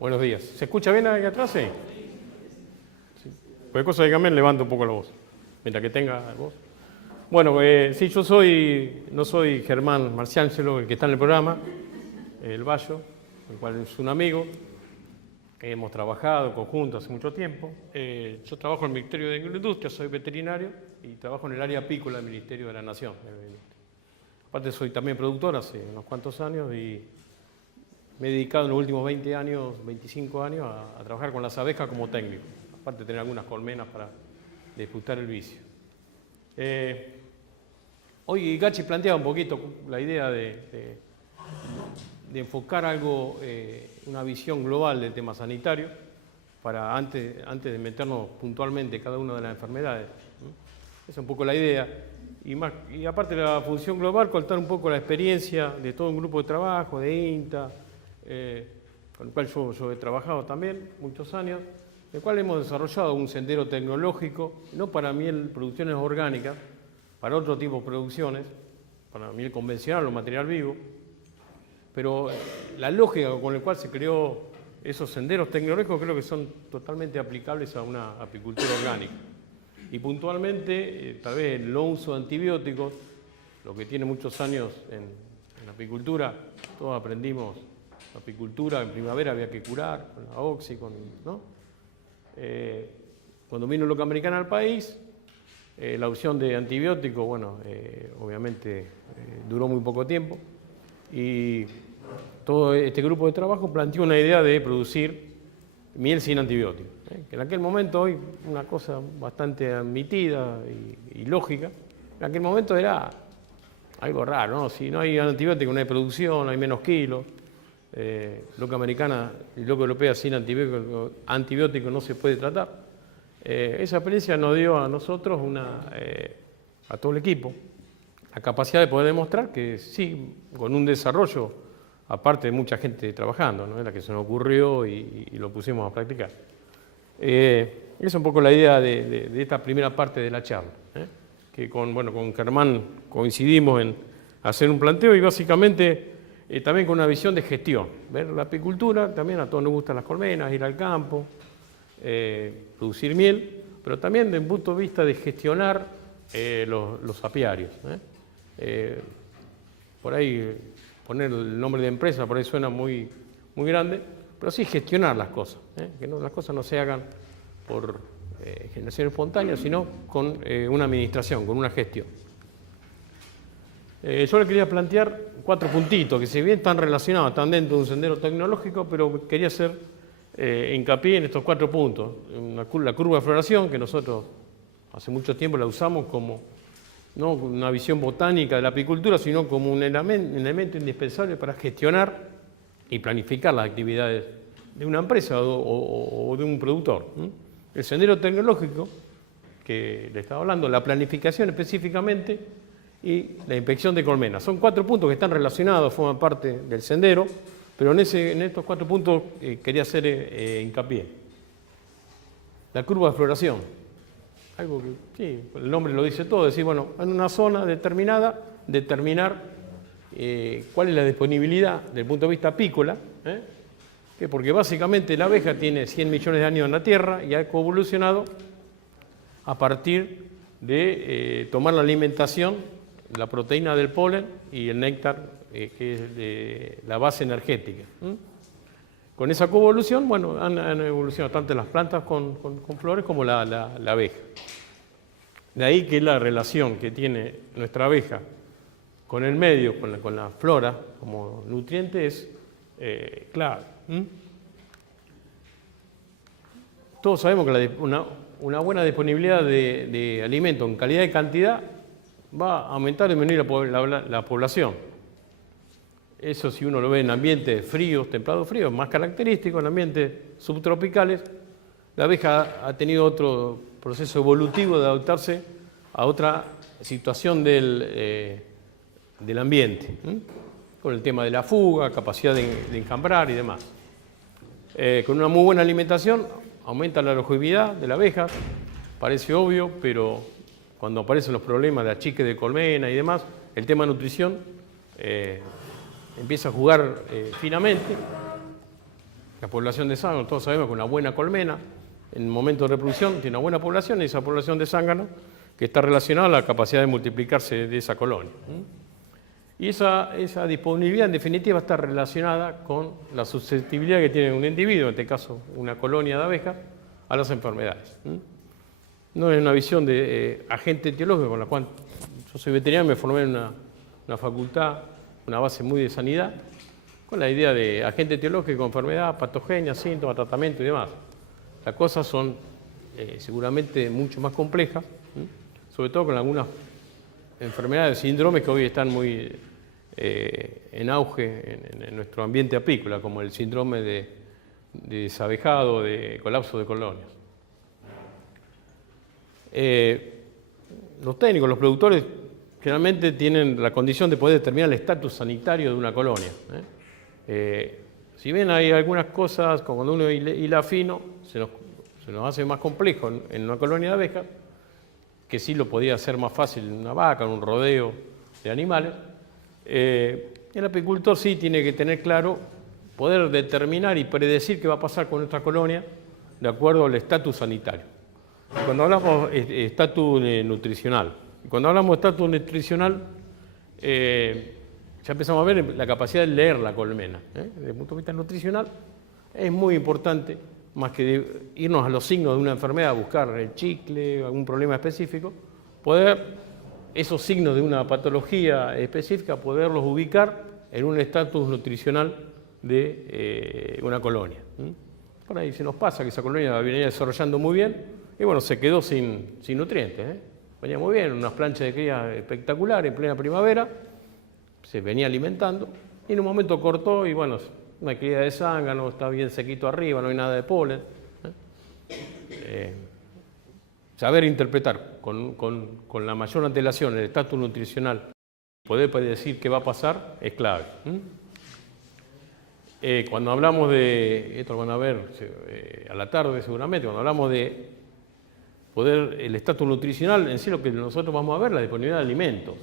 Buenos días. ¿Se escucha bien ahí atrás? Sí. Sí. Cualquier cosa dígame, levanto un poco la voz, mientras que tenga voz. Bueno, sí, yo no soy Germán Marciangelo, el que está en el programa, el Bayo, el cual es un amigo, que hemos trabajado conjuntos hace mucho tiempo. Yo trabajo en el Ministerio de Agroindustria, soy veterinario y trabajo en el área apícola del Ministerio de la Nación. Aparte soy también productor hace unos cuantos años y me he dedicado en los últimos 20 años, 25 años a trabajar con las abejas como técnico, aparte de tener algunas colmenas para disfrutar el vicio. Hoy Gachi planteaba un poquito la idea de enfocar algo, una visión global del tema sanitario, para antes de meternos puntualmente en cada una de las enfermedades. Esa es un poco la idea. Y aparte de la función global, contar un poco la experiencia de todo un grupo de trabajo, de INTA, con el cual yo he trabajado también muchos años, en el cual hemos desarrollado un sendero tecnológico, no para miel producciones orgánicas, para otro tipo de producciones, para miel convencional o material vivo, pero la lógica con la cual se creó esos senderos tecnológicos creo que son totalmente aplicables a una apicultura orgánica. Y puntualmente, tal vez el no uso de antibióticos, lo que tiene muchos años en apicultura, todos aprendimos apicultura, en primavera había que curar, con la oxi, ¿no? Cuando vino el loca americana al país, la opción de antibióticos, bueno, obviamente duró muy poco tiempo y todo este grupo de trabajo planteó una idea de producir miel sin antibióticos, que en aquel momento, hoy una cosa bastante admitida y lógica, en aquel momento era algo raro, ¿no? Si no hay antibióticos no hay producción, hay menos kilos. Loca americana y loca europea sin antibióticos no se puede tratar. Esa experiencia nos dio a nosotros, a todo el equipo, la capacidad de poder demostrar que sí, con un desarrollo, aparte de mucha gente trabajando, ¿no? Era que se nos ocurrió y lo pusimos a practicar. Esa es un poco la idea de esta primera parte de la charla, que con Germán coincidimos en hacer un planteo y básicamente también con una visión de gestión. Ver la apicultura, también a todos nos gustan las colmenas, ir al campo, producir miel, pero también desde un punto de vista de gestionar los apiarios. Por ahí poner el nombre de empresa, por ahí suena muy grande, pero sí gestionar las cosas, que las cosas no se hagan por generación espontánea, sino con una administración, con una gestión. Yo le quería plantear 4 puntitos, que si bien están relacionados, están dentro de un sendero tecnológico, pero quería hacer hincapié en estos 4 puntos. La curva de floración, que nosotros hace mucho tiempo la usamos como no una visión botánica de la apicultura, sino como un elemento indispensable para gestionar y planificar las actividades de una empresa o de un productor. El sendero tecnológico, que le estaba hablando, la planificación específicamente, y la inspección de colmenas. Son 4 puntos que están relacionados, forman parte del sendero, pero en estos 4 puntos quería hacer hincapié. La curva de floración, algo que, sí, el nombre lo dice todo, es decir, bueno, en una zona determinada, determinar cuál es la disponibilidad desde el punto de vista apícola, porque básicamente la abeja tiene 100 millones de años en la Tierra y ha evolucionado a partir de tomar la alimentación, la proteína del polen y el néctar, que es de la base energética. Con esa coevolución, bueno, han evolucionado tanto las plantas con flores como la abeja. De ahí que la relación que tiene nuestra abeja con el medio, con la flora como nutriente es clave. Todos sabemos que una buena disponibilidad de alimento en calidad y cantidad va a aumentar y disminuir la población. Eso si uno lo ve en ambientes fríos, templados fríos, más característico, en ambientes subtropicales, la abeja ha tenido otro proceso evolutivo de adaptarse a otra situación del ambiente, con el tema de la fuga, capacidad de encambrar y demás. Con una muy buena alimentación aumenta la longevidad de la abeja, parece obvio, pero cuando aparecen los problemas de achique de colmena y demás, el tema de nutrición empieza a jugar finamente La población de zángano, todos sabemos que una buena colmena, en el momento de reproducción, tiene una buena población, y esa población de zángano que está relacionada a la capacidad de multiplicarse de esa colonia. Y esa disponibilidad, en definitiva, está relacionada con la susceptibilidad que tiene un individuo, en este caso una colonia de abejas, a las enfermedades. No es una visión de agente etiológico, con la cual yo soy veterinario, me formé en una facultad, una base muy de sanidad, con la idea de agente etiológico, enfermedad, patogenia, síntomas, tratamiento y demás. Las cosas son seguramente mucho más complejas, sobre todo con algunas enfermedades, síndromes que hoy están muy en auge en nuestro ambiente apícola, como el síndrome de desabejado, de colapso de colonias. Los técnicos, los productores, generalmente tienen la condición de poder determinar el estatus sanitario de una colonia. Si bien hay algunas cosas, como cuando uno hila fino, se nos hace más complejo en una colonia de abejas, que sí lo podía hacer más fácil en una vaca, en un rodeo de animales. El apicultor sí tiene que tener claro, poder determinar y predecir qué va a pasar con nuestra colonia de acuerdo al estatus sanitario. Cuando hablamos de estatus nutricional, cuando hablamos de estatus nutricional, ya empezamos a ver la capacidad de leer la colmena. Desde el punto de vista nutricional es muy importante, más que irnos a los signos de una enfermedad, buscar el chicle, algún problema específico, poder esos signos de una patología específica, poderlos ubicar en un estatus nutricional de una colonia. Por ahí se nos pasa que esa colonia la venía desarrollando muy bien y bueno, se quedó sin nutrientes. Venía muy bien, unas planchas de cría espectaculares en plena primavera, se venía alimentando y en un momento cortó y bueno, no hay cría de zángano, está bien sequito arriba, no hay nada de polen. Saber interpretar con la mayor antelación el estatus nutricional, poder predecir qué va a pasar, es clave. Cuando hablamos de, esto lo van a ver a la tarde seguramente, cuando hablamos de poder, el estatus nutricional, en sí lo que nosotros vamos a ver, la disponibilidad de alimentos,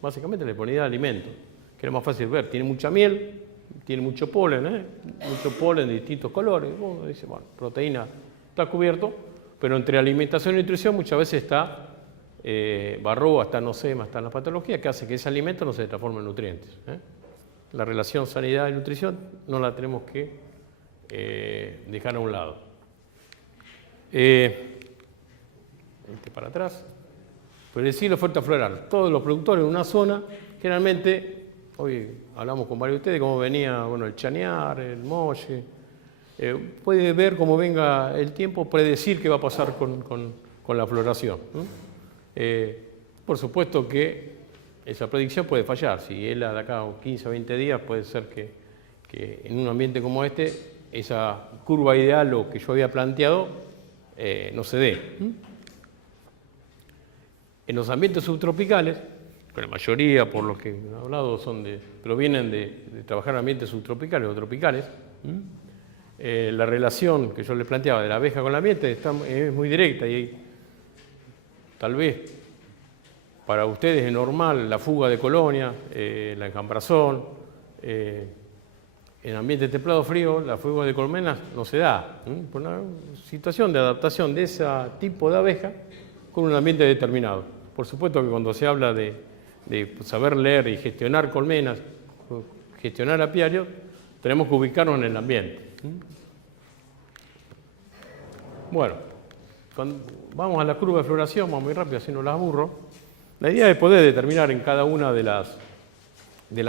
básicamente la disponibilidad de alimentos, que es más fácil ver, tiene mucha miel, tiene mucho polen de distintos colores, uno dice, bueno, proteína está cubierto, pero entre alimentación y nutrición muchas veces está barroa, está nosema, está las patologías que hace que ese alimento no se transforme en nutrientes. La relación sanidad y nutrición no la tenemos que dejar a un lado. Para atrás. Predecir la oferta floral. Todos los productores de una zona, generalmente, hoy hablamos con varios de ustedes, cómo venía el chañar, el molle. Puede ver cómo venga el tiempo, predecir qué va a pasar con la floración. Por supuesto que esa predicción puede fallar. Si es de acá a 15 o 20 días, puede ser que en un ambiente como este, esa curva ideal o que yo había planteado no se dé. En los ambientes subtropicales, que la mayoría, por los que he hablado, provienen de trabajar en ambientes subtropicales o tropicales, la relación que yo les planteaba de la abeja con el ambiente es muy directa y tal vez para ustedes es normal la fuga de colonia, la enjambrazón. En ambiente templado frío la fuga de colmenas no se da, por una situación de adaptación de ese tipo de abeja con un ambiente determinado. Por supuesto que cuando se habla de saber leer y gestionar colmenas, gestionar apiarios, tenemos que ubicarnos en el ambiente. Bueno, cuando vamos a la curva de floración, vamos muy rápido, así no las aburro. La idea es poder determinar en cada una de las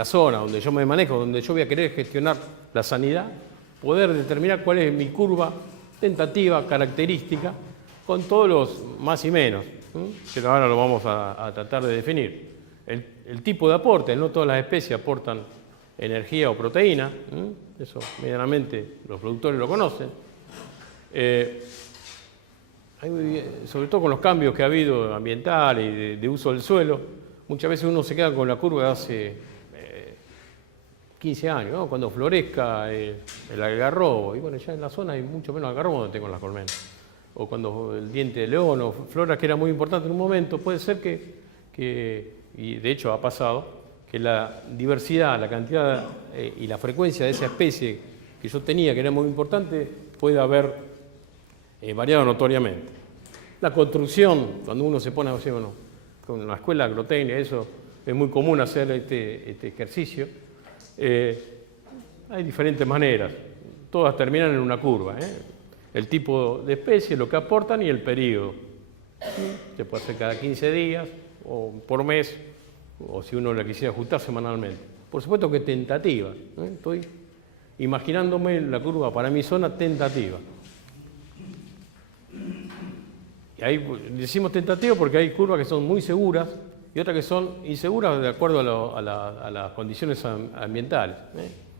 zonas donde yo me manejo, donde yo voy a querer gestionar la sanidad, poder determinar cuál es mi curva tentativa, característica, con todos los más y menos, que ahora lo vamos a tratar de definir. El tipo de aporte, no todas las especies aportan energía o proteína, eso medianamente los productores lo conocen. Sobre todo con los cambios que ha habido ambientales y de uso del suelo, muchas veces uno se queda con la curva de hace 15 años, ¿no? Cuando florezca el algarrobo, y bueno, ya en la zona hay mucho menos algarrobo donde tengo las colmenas, o cuando el diente de león, o floras que era muy importante en un momento, puede ser que y de hecho ha pasado, que la diversidad, la cantidad y la frecuencia de esa especie que yo tenía, que era muy importante, puede haber variado notoriamente. La construcción, cuando uno se pone, bueno, con la escuela agrotécnica, eso es muy común hacer este ejercicio. Hay diferentes maneras, todas terminan en una curva. El tipo de especie, lo que aportan y el periodo. Se puede hacer cada 15 días o por mes, o si uno la quisiera ajustar semanalmente. Por supuesto que es tentativa. Estoy imaginándome la curva para mi zona tentativa. Y ahí decimos tentativa porque hay curvas que son muy seguras y otras que son inseguras de acuerdo a las condiciones ambientales.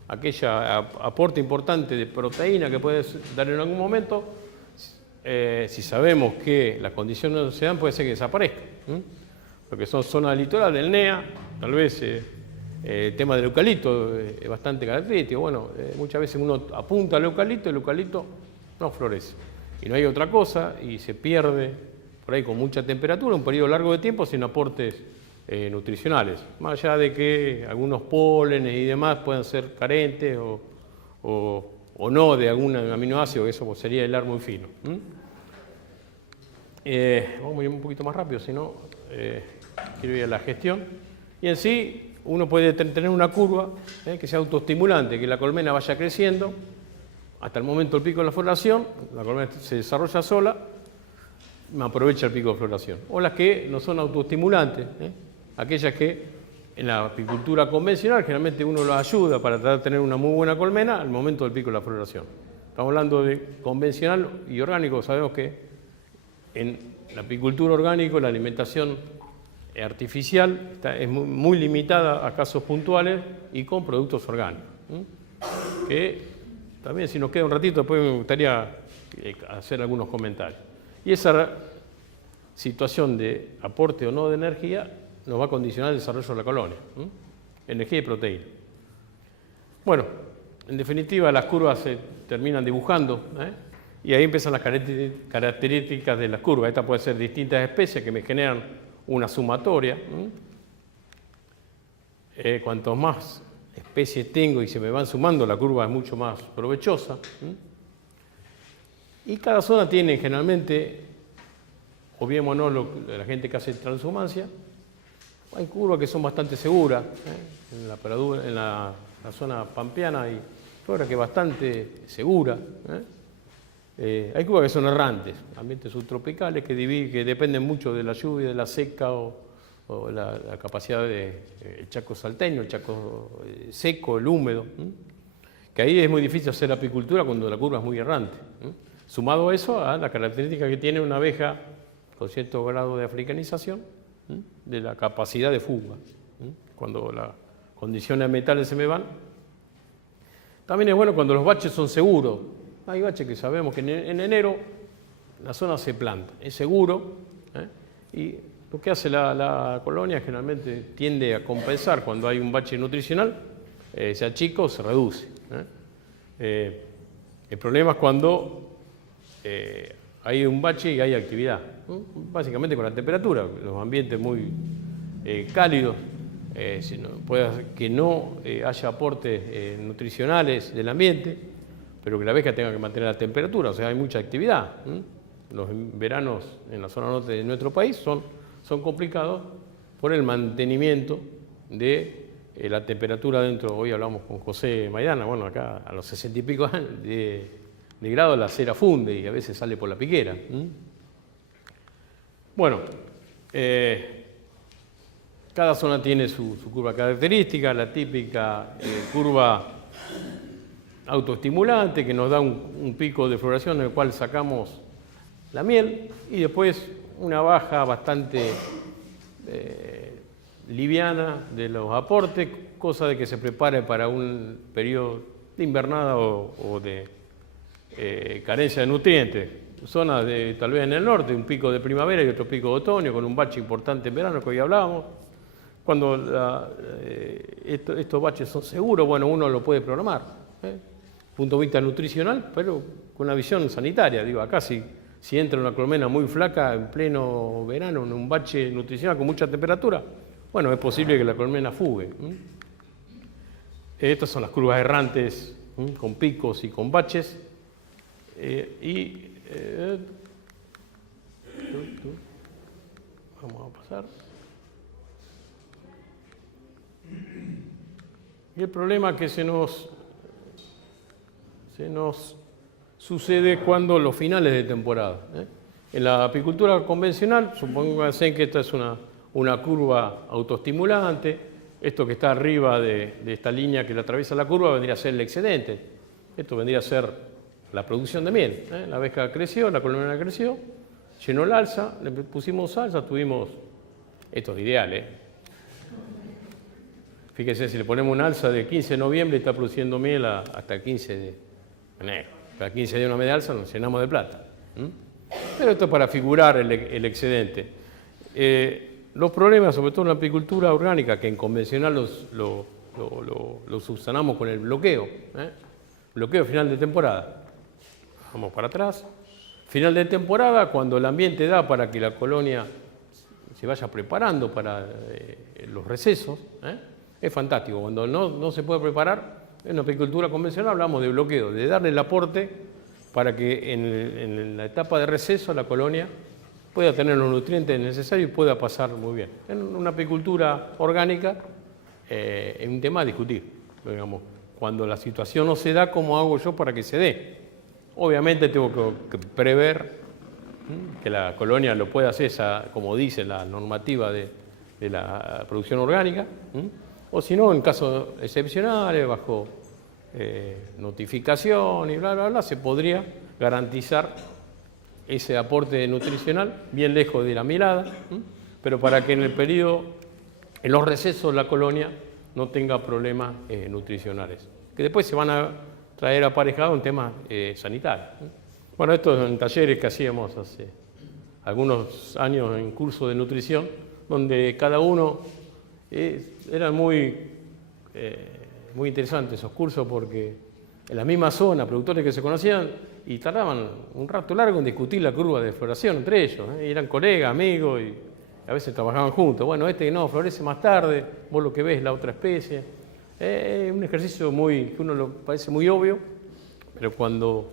Aquella aporte importante de proteína que puede dar en algún momento, si sabemos que las condiciones no se dan, puede ser que desaparezca. Lo que son zonas del litoral, del NEA, tal vez el tema del eucalipto es bastante característico. Bueno, muchas veces uno apunta al eucalipto y el eucalipto no florece. Y no hay otra cosa y se pierde por ahí con mucha temperatura, un periodo largo de tiempo sin aportes nutricionales. Más allá de que algunos pólenes y demás puedan ser carentes o no de algún aminoácido, que eso sería hilar muy fino. Vamos a ir un poquito más rápido, si no, quiero ir a la gestión. Y en sí, uno puede tener una curva que sea autoestimulante, que la colmena vaya creciendo hasta el momento del pico de la floración, la colmena se desarrolla sola, aprovecha el pico de floración. O las que no son autoestimulantes, aquellas que en la apicultura convencional generalmente uno las ayuda para tratar de tener una muy buena colmena al momento del pico de la floración. Estamos hablando de convencional y orgánico, sabemos que en la apicultura orgánica la alimentación artificial es muy limitada a casos puntuales y con productos orgánicos. Que también, si nos queda un ratito, después me gustaría hacer algunos comentarios. Y esa situación de aporte o no de energía nos va a condicionar el desarrollo de la colonia. Energía y proteína. Bueno, en definitiva, las curvas se terminan dibujando, y ahí empiezan las características de las curvas. Estas pueden ser distintas especies que me generan una sumatoria. Cuanto más especies tengo y se me van sumando, la curva es mucho más provechosa. Y cada zona tiene generalmente, obviémonos la gente que hace transhumancia, hay curvas que son bastante seguras. En la zona pampeana hay flora que es bastante segura. Hay curvas que son errantes, ambientes subtropicales que dependen mucho de la lluvia, de la seca o la capacidad del chaco salteño, el chaco seco, el húmedo, que ahí es muy difícil hacer apicultura cuando la curva es muy errante. Sumado a eso, a la característica que tiene una abeja con cierto grado de africanización, de la capacidad de fuga, cuando las condiciones ambientales se me van. También es bueno cuando los baches son seguros. Hay baches que sabemos que en enero la zona se planta, es seguro, y lo que hace la colonia generalmente tiende a compensar cuando hay un bache nutricional, se achica o se reduce. El problema es cuando hay un bache y hay actividad, básicamente con la temperatura, los ambientes muy cálidos, puede que no haya aportes nutricionales del ambiente, pero que la abeja tenga que mantener la temperatura, o sea, hay mucha actividad. Los veranos en la zona norte de nuestro país son complicados por el mantenimiento de la temperatura dentro. Hoy hablamos con José Maidana, bueno, acá a los 60 y pico de grados la cera funde y a veces sale por la piquera. Bueno, cada zona tiene su curva característica, la típica curva autoestimulante que nos da un pico de floración en el cual sacamos la miel y después una baja bastante liviana de los aportes, cosa de que se prepare para un periodo de invernada o de carencia de nutrientes. Zonas tal vez en el norte, un pico de primavera y otro pico de otoño, con un bache importante en verano, que hoy hablábamos. Cuando estos baches son seguros, bueno, uno lo puede programar. Punto de vista nutricional, pero con una visión sanitaria. Digo, acá si entra una colmena muy flaca en pleno verano, en un bache nutricional con mucha temperatura, bueno, es posible que la colmena fugue. Estas son las curvas errantes con picos y con baches. Vamos a pasar. Y el problema que se nos sucede cuando los finales de temporada. En la apicultura convencional, supónganse que esta es una curva autoestimulante. Esto que está arriba de esta línea que la atraviesa la curva vendría a ser el excedente. Esto vendría a ser la producción de miel. La abeja creció, la colonia creció, llenó el alza, le pusimos alza, tuvimos... Esto es ideal, Fíjese, si le ponemos un alza de 15 de noviembre, está produciendo miel hasta el 15 de enero. Cada 15 días una media alza nos llenamos de plata. Pero esto es para figurar el excedente. Los problemas, sobre todo en la apicultura orgánica, que en convencional los subsanamos con el bloqueo. Bloqueo final de temporada. Vamos para atrás. Final de temporada, cuando el ambiente da para que la colonia se vaya preparando para los recesos. Es fantástico. Cuando no se puede preparar, en la apicultura convencional hablamos de bloqueo, de darle el aporte para que en la etapa de receso la colonia pueda tener los nutrientes necesarios y pueda pasar muy bien. En una apicultura orgánica es un tema a discutir. Digamos, cuando la situación no se da, ¿cómo hago yo para que se dé? Obviamente tengo que prever que la colonia lo pueda hacer, como dice la normativa de la producción orgánica, o si no, en casos excepcionales, bajo notificación y bla, bla, bla, se podría garantizar ese aporte nutricional bien lejos de la mirada, pero para que en el periodo, en los recesos, la colonia no tenga problemas nutricionales, que después se van a traer aparejados en temas sanitarios. Bueno, esto en talleres que hacíamos hace algunos años en curso de nutrición, donde cada uno eran muy interesantes esos cursos, porque en la misma zona, productores que se conocían y tardaban un rato largo en discutir la curva de floración entre ellos. Eran colegas, amigos y a veces trabajaban juntos. Bueno, este no, florece más tarde, vos lo que ves es la otra especie. Un ejercicio que uno lo parece muy obvio, pero cuando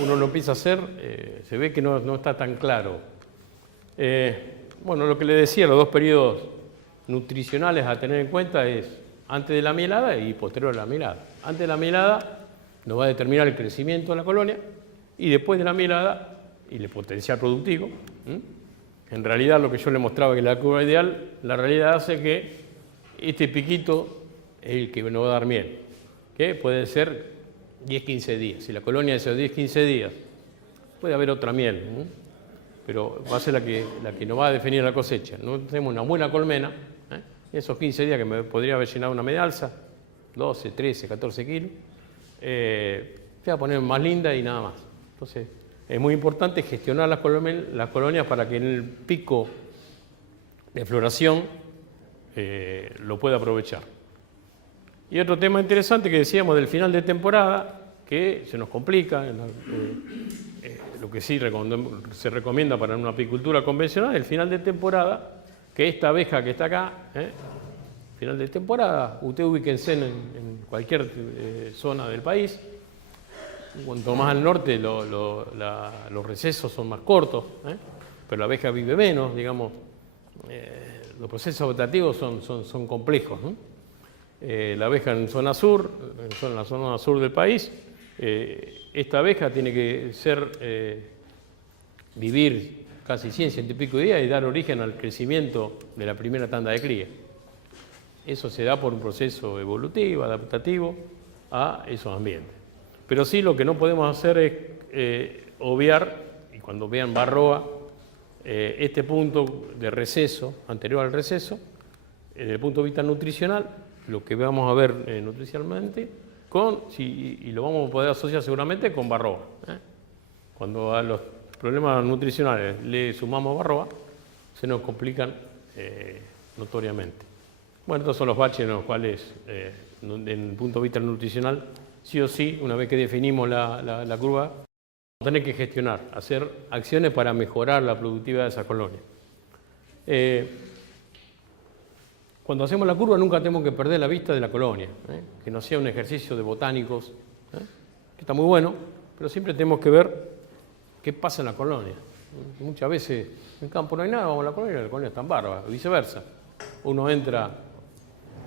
uno lo empieza a hacer, se ve que no está tan claro. Bueno, lo que le decía, los dos periodos nutricionales a tener en cuenta es antes de la mielada y posterior a la mielada. Antes de la mielada nos va a determinar el crecimiento de la colonia y después de la mielada y el potencial productivo. En realidad, lo que yo le mostraba que la curva ideal, la realidad hace que este piquito es el que nos va a dar miel, que puede ser 10-15 días. Si la colonia es de esos 10-15 días, puede haber otra miel, pero va a ser la que nos va a definir la cosecha. No tenemos una buena colmena, esos 15 días que me podría haber llenado una media alza, 12, 13, 14 kilos, se va a poner más linda y nada más. Entonces, es muy importante gestionar las colonias para que en el pico de floración lo pueda aprovechar. Y otro tema interesante que decíamos del final de temporada, que se nos complica, lo que sí se recomienda para una apicultura convencional, el final de temporada, que esta abeja que está acá, final de temporada, usted ubíquense en cualquier zona del país. Cuanto más al norte los recesos son más cortos, pero la abeja vive menos, digamos. Los procesos adaptativos son complejos. La abeja en zona sur, en la zona sur del país, esta abeja tiene que vivir casi 100 y pico días y dar origen al crecimiento de la primera tanda de cría. Eso se da por un proceso evolutivo, adaptativo a esos ambientes. Pero sí, lo que no podemos hacer es obviar, y cuando vean Varroa, este punto de receso, anterior al receso, desde el punto de vista nutricional, lo que vamos a ver nutricionalmente, y lo vamos a poder asociar seguramente con Varroa. Cuando a los problemas nutricionales le sumamos Varroa, se nos complican notoriamente. Bueno, estos son los baches en los cuales, desde el punto de vista nutricional, sí o sí, una vez que definimos la curva, vamos a tener que gestionar, hacer acciones para mejorar la productividad de esa colonia. Cuando hacemos la curva nunca tenemos que perder la vista de la colonia, que no sea un ejercicio de botánicos, que está muy bueno, pero siempre tenemos que ver qué pasa en la colonia. Muchas veces en el campo no hay nada, vamos a la colonia está en bárbara, viceversa. Uno entra,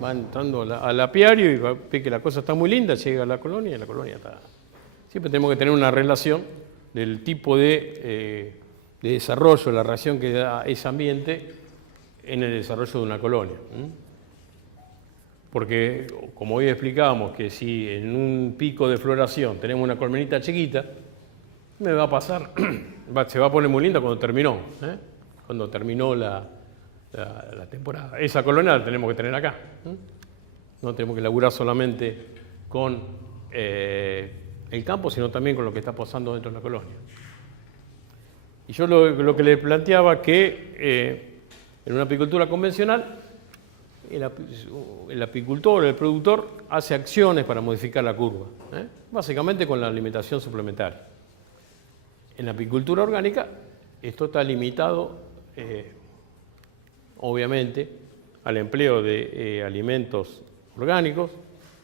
va entrando al apiario y ve que la cosa está muy linda, llega a la colonia y la colonia está... Siempre tenemos que tener una relación del tipo de desarrollo, la relación que da ese ambiente en el desarrollo de una colonia. Porque, como hoy explicábamos, que si en un pico de floración tenemos una colmenita chiquita, me va a pasar, se va a poner muy linda cuando terminó, cuando terminó la temporada. Esa colonia la tenemos que tener acá. No tenemos que laburar solamente con el campo, sino también con lo que está pasando dentro de la colonia. Y yo lo que le planteaba que en una apicultura convencional, el apicultor, el productor, hace acciones para modificar la curva, básicamente con la alimentación suplementaria. En la apicultura orgánica, esto está limitado, obviamente, al empleo de alimentos orgánicos,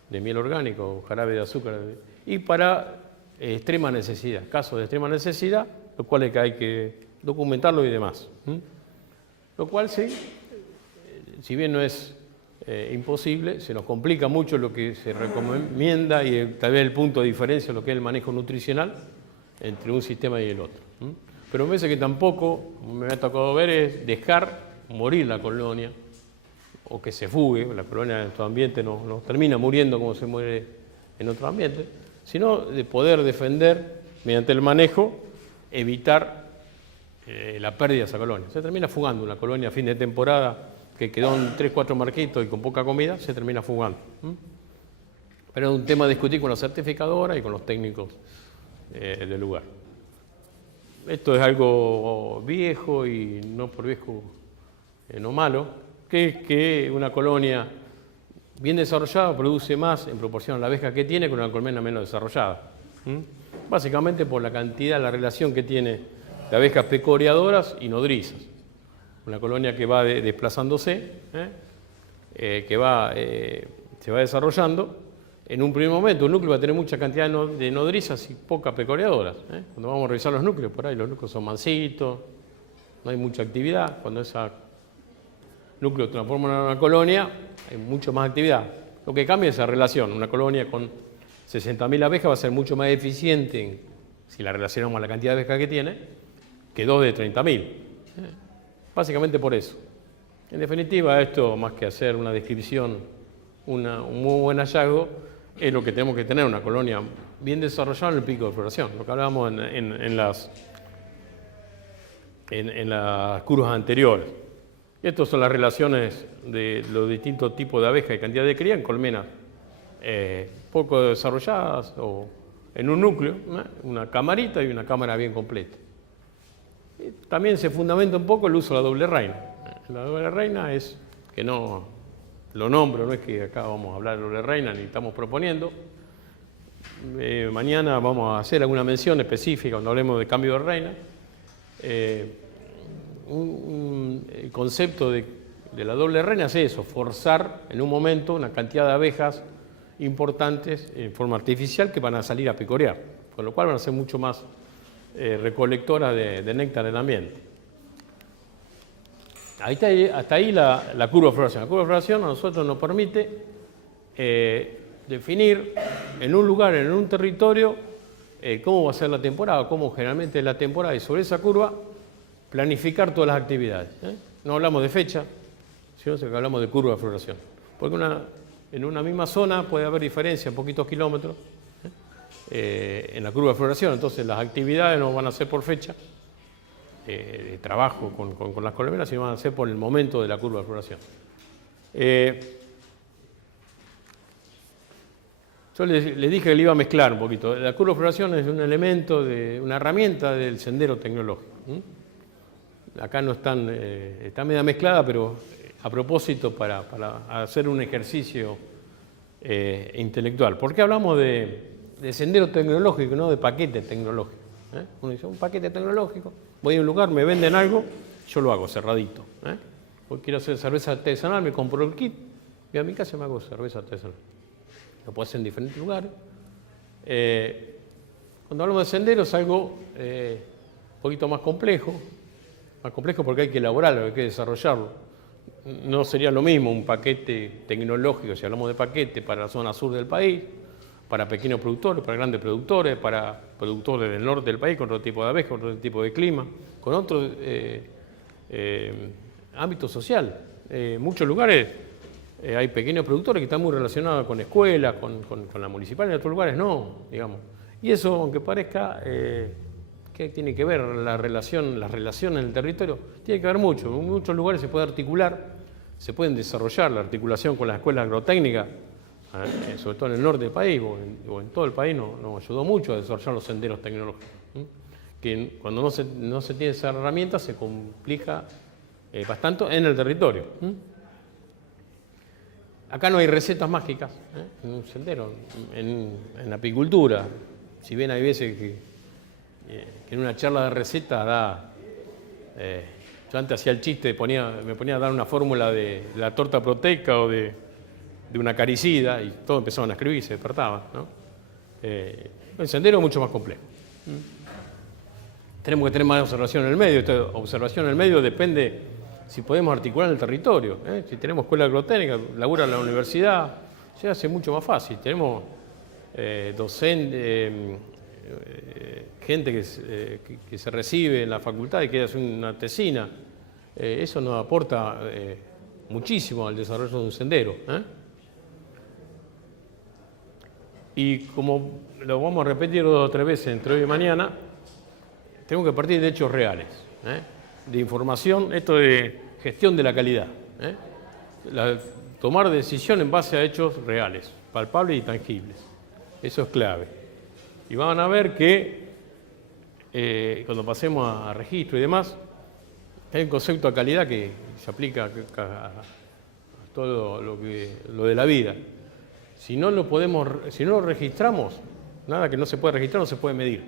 de miel orgánico, jarabe de azúcar, y para extrema necesidad, casos de extrema necesidad, los cuales hay que documentarlo y demás. Lo cual sí, si bien no es imposible, se nos complica mucho lo que se recomienda y tal vez el punto de diferencia, lo que es el manejo nutricional entre un sistema y el otro. Pero me parece que tampoco me ha tocado ver es dejar morir la colonia o que se fugue, la colonia en nuestro ambiente no termina muriendo como se muere en otro ambiente, sino de poder defender mediante el manejo, evitar la pérdida de esa colonia. Se termina fugando una colonia a fin de temporada que quedó en 3, 4 marquitos y con poca comida, se termina fugando. Pero es un tema a discutir con la certificadora y con los técnicos del lugar. Esto es algo viejo y no por viejo, no malo, que es que una colonia bien desarrollada produce más en proporción a la abeja que tiene que una colmena menos desarrollada. Básicamente por la cantidad, la relación que tiene de abejas pecoreadoras y nodrizas. Una colonia que va desplazándose, que se va desarrollando. En un primer momento el núcleo va a tener mucha cantidad de nodrizas y pocas pecoreadoras. Cuando vamos a revisar los núcleos, por ahí los núcleos son mansitos, no hay mucha actividad. Cuando ese núcleo transforma en una colonia, hay mucho más actividad. Lo que cambia es esa relación. Una colonia con 60.000 abejas va a ser mucho más eficiente, si la relacionamos a la cantidad de abejas que tiene, que 2 de 30.000. Básicamente por eso. En definitiva, esto, más que hacer una descripción, un muy buen hallazgo, es lo que tenemos que tener, una colonia bien desarrollada en el pico de floración, lo que hablábamos en las curvas anteriores. Estas son las relaciones de los distintos tipos de abejas y cantidad de cría en colmenas poco desarrolladas o en un núcleo, una camarita y una cámara bien completa. Y también se fundamenta un poco el uso de la doble reina. La doble reina es, que no lo nombro, no es que acá vamos a hablar de doble reina ni estamos proponiendo. Mañana vamos a hacer alguna mención específica cuando hablemos de cambio de reina. El concepto de la doble reina es eso, forzar en un momento una cantidad de abejas importantes en forma artificial que van a salir a picorear, con lo cual van a ser mucho más recolectoras de néctar en el ambiente. Hasta ahí la curva de floración. La curva de floración a nosotros nos permite definir en un lugar, en un territorio, cómo va a ser la temporada, cómo generalmente es la temporada, y sobre esa curva planificar todas las actividades. No hablamos de fecha, sino que hablamos de curva de floración. Porque en una misma zona puede haber diferencia en poquitos kilómetros en la curva de floración, entonces las actividades no van a ser por fecha de trabajo con las colmenas, sino van a ser por el momento de la curva de floración. Yo les dije que le iba a mezclar un poquito. La curva de floración es un elemento, una herramienta del sendero tecnológico. Acá no están, está media mezclada, pero a propósito para hacer un ejercicio intelectual. ¿Por qué hablamos de sendero tecnológico, no de paquete tecnológico? Uno dice, un paquete tecnológico, voy a un lugar, me venden algo, yo lo hago cerradito. Hoy quiero hacer cerveza artesanal, me compro el kit, y a mi casa me hago cerveza artesanal. Lo puedo hacer en diferentes lugares. Cuando hablamos de senderos es algo un poquito más complejo porque hay que elaborarlo, hay que desarrollarlo. No sería lo mismo un paquete tecnológico, si hablamos de paquete, para la zona sur del país, para pequeños productores, para grandes productores, para productores del norte del país, con otro tipo de abejas, con otro tipo de clima, con otro ámbito social. En muchos lugares hay pequeños productores que están muy relacionados con escuelas, con la municipal, en otros lugares no, digamos. Y eso, aunque parezca, ¿qué tiene que ver la relación en el territorio? Tiene que ver mucho. En muchos lugares se puede articular, se pueden desarrollar la articulación con las escuelas agrotécnicas, sobre todo en el norte del país o en todo el país, nos ayudó mucho a desarrollar los senderos tecnológicos. Que cuando no se tiene esa herramienta se complica bastante en el territorio. Acá no hay recetas mágicas en un sendero, en apicultura. Si bien hay veces que en una charla de recetas yo antes hacía el chiste, me ponía a dar una fórmula de la torta proteica o de una acaricida y todos empezaban a escribir y se despertaban, ¿no? El sendero es mucho más complejo. Tenemos que tener más observación en el medio. Esta observación en el medio depende si podemos articular en el territorio. Si tenemos escuela agrotécnica, labura en la universidad, se hace mucho más fácil. Tenemos docentes, gente que se recibe en la facultad y quiere hacer una tesina. Eso nos aporta muchísimo al desarrollo de un sendero. Y como lo vamos a repetir 2 o 3 veces entre hoy y mañana, tenemos que partir de hechos reales, de información, esto de gestión de la calidad. Tomar decisión en base a hechos reales, palpables y tangibles. Eso es clave. Y van a ver que cuando pasemos a registro y demás, hay un concepto de calidad que se aplica a todo lo de la vida. Si no lo registramos, nada que no se puede registrar no se puede medir.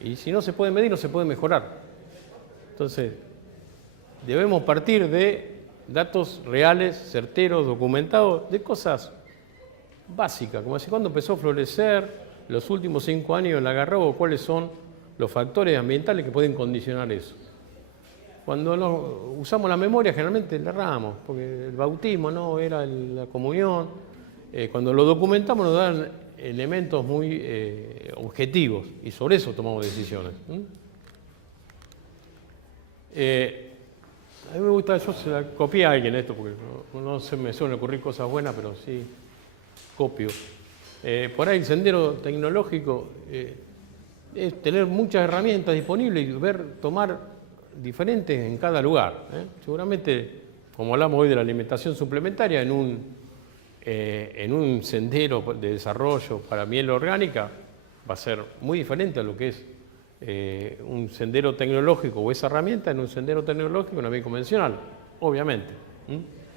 Y si no se puede medir, no se puede mejorar. Entonces, debemos partir de datos reales, certeros, documentados, de cosas básicas, como decir, cuándo empezó a florecer, los últimos 5 años en el agarrado, cuáles son los factores ambientales que pueden condicionar eso. Cuando usamos la memoria, generalmente le erramos, porque el bautismo no era la comunión. Cuando lo documentamos nos dan elementos muy objetivos y sobre eso tomamos decisiones. A mí me gusta, yo se la copié a alguien esto, porque no se me suelen ocurrir cosas buenas, pero sí copio. Por ahí el sendero tecnológico es tener muchas herramientas disponibles y tomar diferentes en cada lugar. Seguramente, como hablamos hoy de la alimentación suplementaria, en un sendero de desarrollo para miel orgánica va a ser muy diferente a lo que es un sendero tecnológico o esa herramienta en un sendero tecnológico, una miel convencional, obviamente.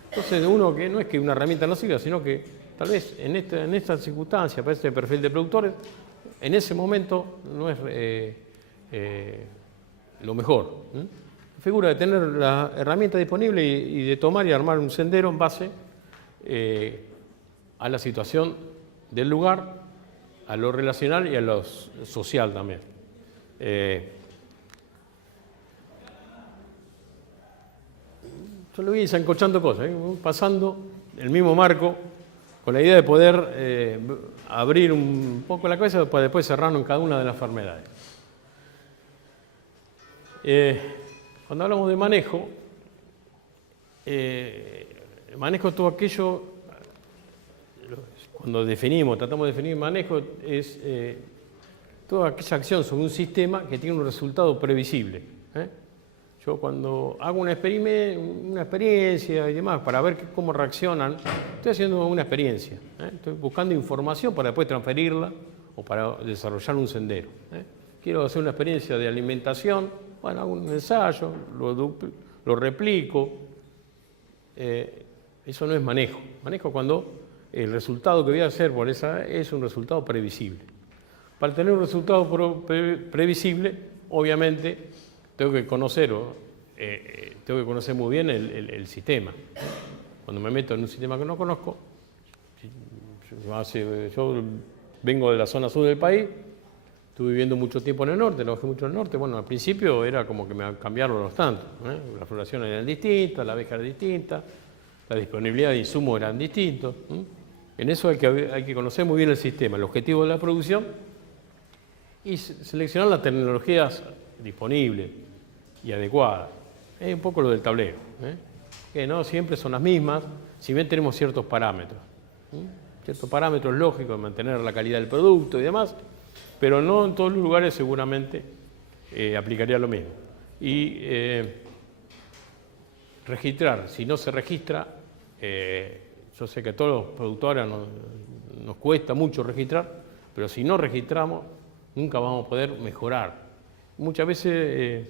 Entonces, uno que no es que una herramienta no sirva, sino que tal vez en esta circunstancia, para este perfil de productores, en ese momento no es lo mejor. Figura de tener la herramienta disponible y de tomar y armar un sendero en base a la situación del lugar, a lo relacional y a lo social también. Yo le voy sancochando cosas, pasando el mismo marco, con la idea de poder abrir un poco la cabeza para después cerrarnos en cada una de las enfermedades. Cuando hablamos de manejo, el manejo es todo aquello, cuando tratamos de definir manejo, es toda aquella acción sobre un sistema que tiene un resultado previsible. Yo cuando hago una experiencia y demás, para ver cómo reaccionan, estoy haciendo una experiencia. Estoy buscando información para después transferirla o para desarrollar un sendero. Quiero hacer una experiencia de alimentación, bueno, hago un ensayo, lo replico. Eso no es manejo. Manejo cuando el resultado que voy a hacer por esa es un resultado previsible. Para tener un resultado previsible, obviamente, tengo que conocer muy bien el sistema. Cuando me meto en un sistema que no conozco, yo vengo de la zona sur del país, Estuve viviendo mucho tiempo en el norte, trabajé mucho en el norte. Bueno, al principio era como que me cambiaron los tantos. Las floraciones eran distintas, la abeja era distinta, la disponibilidad de insumos eran distintos. En eso hay que conocer muy bien el sistema, el objetivo de la producción y seleccionar las tecnologías disponibles y adecuadas. Es un poco lo del tablero, que no siempre son las mismas, si bien tenemos ciertos parámetros. Ciertos parámetros lógicos de mantener la calidad del producto y demás, pero no en todos los lugares seguramente aplicaría lo mismo. Y registrar, si no se registra, yo sé que a todos los productores nos cuesta mucho registrar, pero si no registramos, nunca vamos a poder mejorar. Muchas veces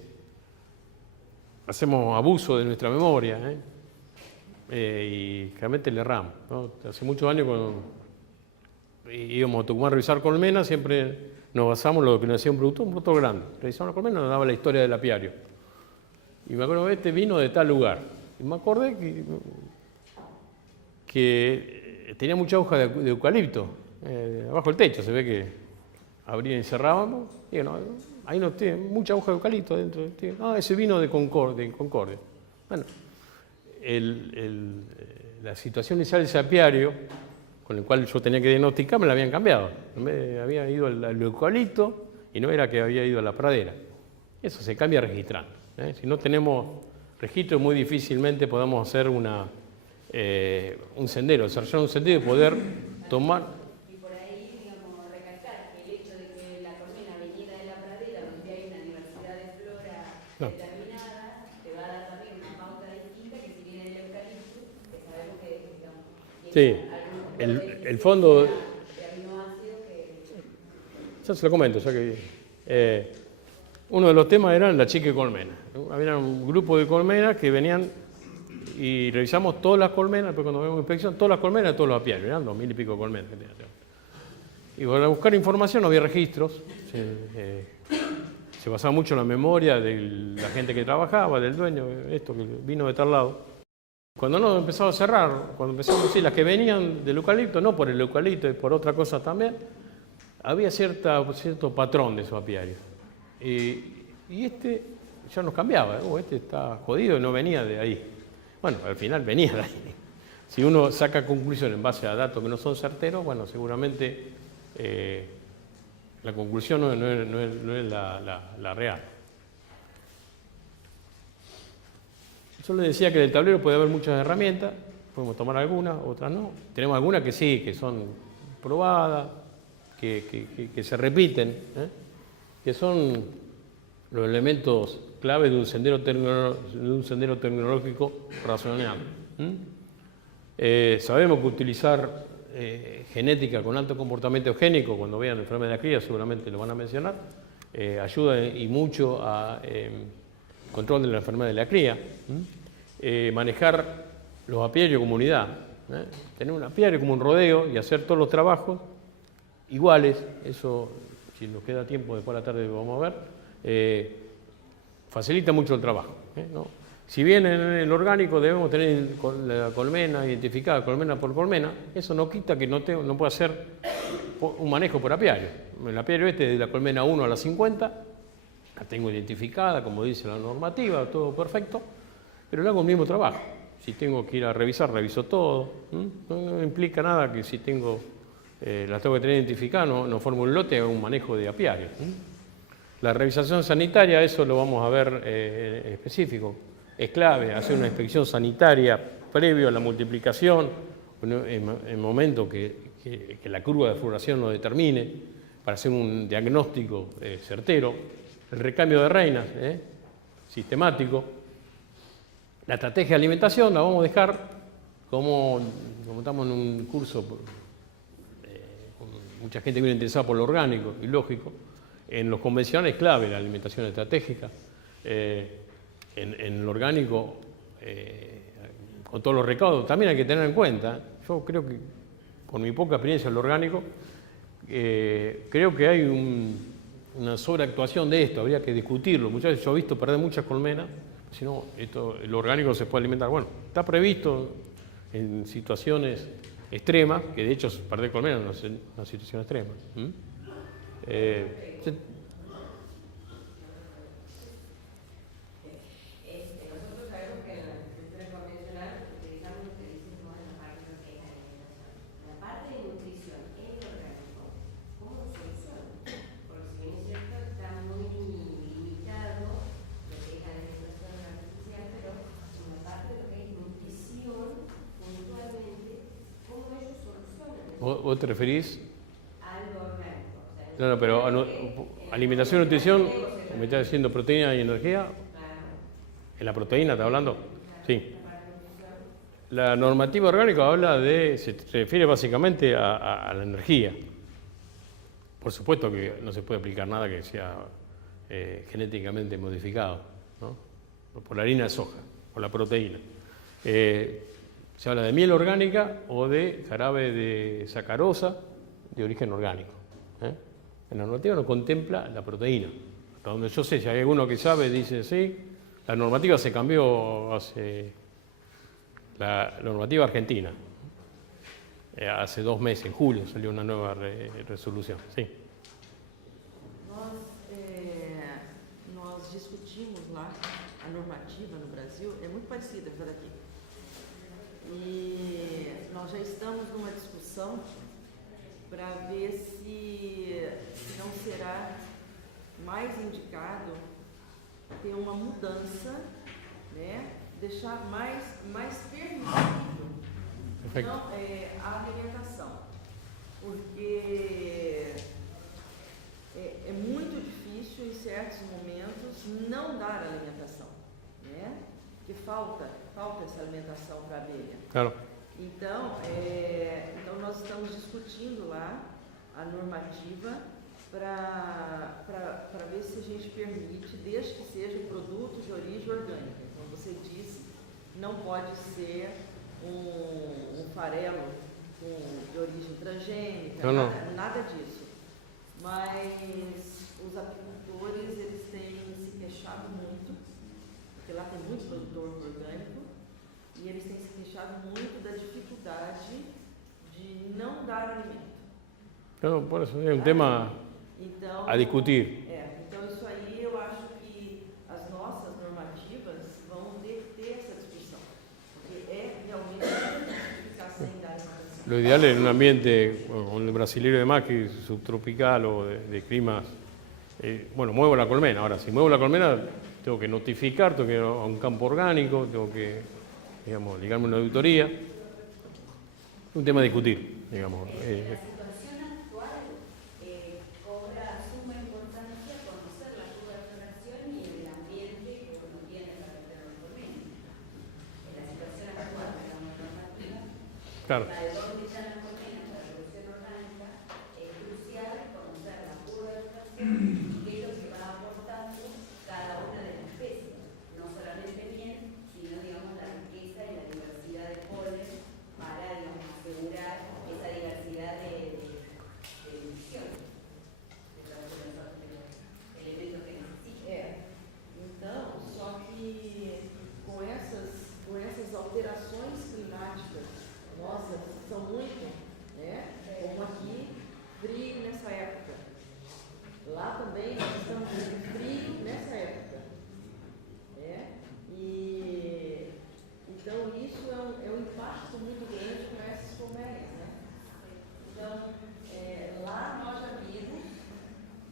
hacemos abuso de nuestra memoria y realmente le erramos, ¿no? Hace muchos años cuando íbamos a Tucumán a revisar colmenas, siempre nos basamos en lo que nos decía un productor grande. Revisamos la colmena, nos daba la historia del apiario. Y me acuerdo que este vino de tal lugar. Y me acordé que tenía mucha hoja de eucalipto. Abajo del techo se ve que abrían y cerrábamos. Y no, ahí no tiene mucha hoja de eucalipto adentro. Ese vino de Concordia. Bueno, la situación inicial de ese apiario, con el cual yo tenía que diagnosticar, me la habían cambiado. Había ido al eucalipto y no era que había ido a la pradera. Eso se cambia registrando. Si no tenemos registro, muy difícilmente podamos hacer un sendero, desarrollar un sendero y poder tomar. Y por ahí, digamos, recalcar que el hecho de que la colmena viniera de la pradera, donde hay una diversidad de flora determinada, te va a dar también una pauta distinta que si viene del eucalipto, que sabemos que, digamos, Sí, el fondo. de aminoácidos que. Ya se lo comento, ya que uno de los temas era la chique colmena. Había un grupo de colmenas que venían y revisamos todas las colmenas, después cuando vemos inspección, todas las colmenas de todos los apiarios, eran 2000 y pico colmenas. Y para buscar información no había registros, se basaba mucho en la memoria de la gente que trabajaba, del dueño, esto que vino de tal lado. Cuando no empezaba a cerrar, cuando empezamos a decir las que venían del eucalipto, no por el eucalipto y por otra cosa también, había cierto patrón de esos apiarios. Y este ya nos cambiaba, este está jodido y no venía de ahí. Bueno, al final venía de ahí. Si uno saca conclusiones en base a datos que no son certeros, bueno, seguramente la conclusión no es la real. Yo les decía que del tablero puede haber muchas herramientas, podemos tomar algunas, otras no. Tenemos algunas que sí, que son probadas, que se repiten, que son los elementos clave de un sendero tecnológico razonable. Sabemos que utilizar genética con alto comportamiento génico, cuando vean el enfermedad de la cría seguramente lo van a mencionar, ayuda y mucho a control de la enfermedad de la cría. Manejar los apiarios como unidad, tener un apiario como un rodeo y hacer todos los trabajos iguales, eso si nos queda tiempo después de la tarde vamos a ver, facilita mucho el trabajo, ¿no? Si bien en el orgánico debemos tener la colmena identificada colmena por colmena, eso no quita que no pueda hacer un manejo por apiario. El apiario de la colmena 1 a la 50, la tengo identificada, como dice la normativa, todo perfecto, pero le hago el mismo trabajo. Si tengo que ir a revisar, reviso todo. No implica nada que si las tengo que tener identificadas, no formo un lote, hago un manejo de apiario. La revisación sanitaria, eso lo vamos a ver específico. Es clave hacer una inspección sanitaria previo a la multiplicación, en el momento que la curva de floración lo determine, para hacer un diagnóstico certero. El recambio de reinas, sistemático. La estrategia de alimentación la vamos a dejar como estamos en un curso, con mucha gente viene interesada por lo orgánico y lógico. En los convencionales es clave la alimentación estratégica. En lo orgánico, con todos los recaudos, también hay que tener en cuenta, yo creo que, con mi poca experiencia en lo orgánico, creo que hay una sobreactuación de esto, habría que discutirlo. Muchas veces yo he visto perder muchas colmenas, si no, lo orgánico se puede alimentar. Bueno, está previsto en situaciones extremas, que de hecho perder colmenas no es una situación extrema. ¿Vos te referís? Algo orgánico. O sea, No, pero alimentación y nutrición, me está diciendo proteína y energía. ¿En la proteína está hablando? Sí. La normativa orgánica habla de, se refiere básicamente a la energía. Por supuesto que no se puede aplicar nada que sea genéticamente modificado, ¿no? Por la harina de soja, por la proteína. Se habla de miel orgánica o de jarabe de sacarosa de origen orgánico. En la normativa no contempla la proteína. Hasta donde yo sé, si hay alguno que sabe, dice sí. La normativa se cambió hace... La normativa argentina. Hace 2 meses, en julio, salió una nueva resolución. Sí. Nós discutimos lá a normativa no Brasil, é muito parecida com a daqui. E nós já estamos numa discussão para ver se não será mais indicado ter uma mudança, né? Deixar mais permissível então, a alimentação, porque é muito difícil em certos momentos não dar alimentação, né? Porque falta essa alimentação para a abelha. Claro. Então nós estamos discutindo lá a normativa para ver se a gente permite, desde que seja um produto de origem orgânica. Como você disse, não pode ser um farelo de origem transgênica, não. Nada disso. Mas os apicultores, eles têm se queixado muito, porque lá tem muito produtor orgânico, e eles têm se queixado muito da dificuldade de não dar alimento. Então, por isso é um tema a discutir. Então isso aí eu acho que as nossas normativas vão ter essa discussão, porque é realmente ficar sem dar alimentação. Lo ideal es en un ambiente, como el brasileño y demás, que es subtropical o de climas. Bueno, muevo la colmena. Ahora, si muevo la colmena, tengo que notificar, tengo que ir a un campo orgánico, tengo que, digamos, ligarme a una auditoría. Es un tema a discutir, digamos. La situación actual cobra suma importancia conocer la curva de floración y el ambiente que uno tiene para tener un colmena. En la situación actual de la normativa, Claro. la de dónde están las colmenas para la producción orgánica, es crucial conocer la curva de floración y qué es lo que va aportando cada una de las especies. No solamente miel, sino, digamos, la riqueza y la diversidad de polen para, digamos, asegurar esa diversidad de emisión de los elementos que necesita. Então, só que com essas alterações climáticas nossas, são muito, né? Como aqui, frio nessa época. Lá também nós estamos com frio nessa época. E então isso é um impacto muito grande para essas colmeias, né? Então, lá nós já vimos,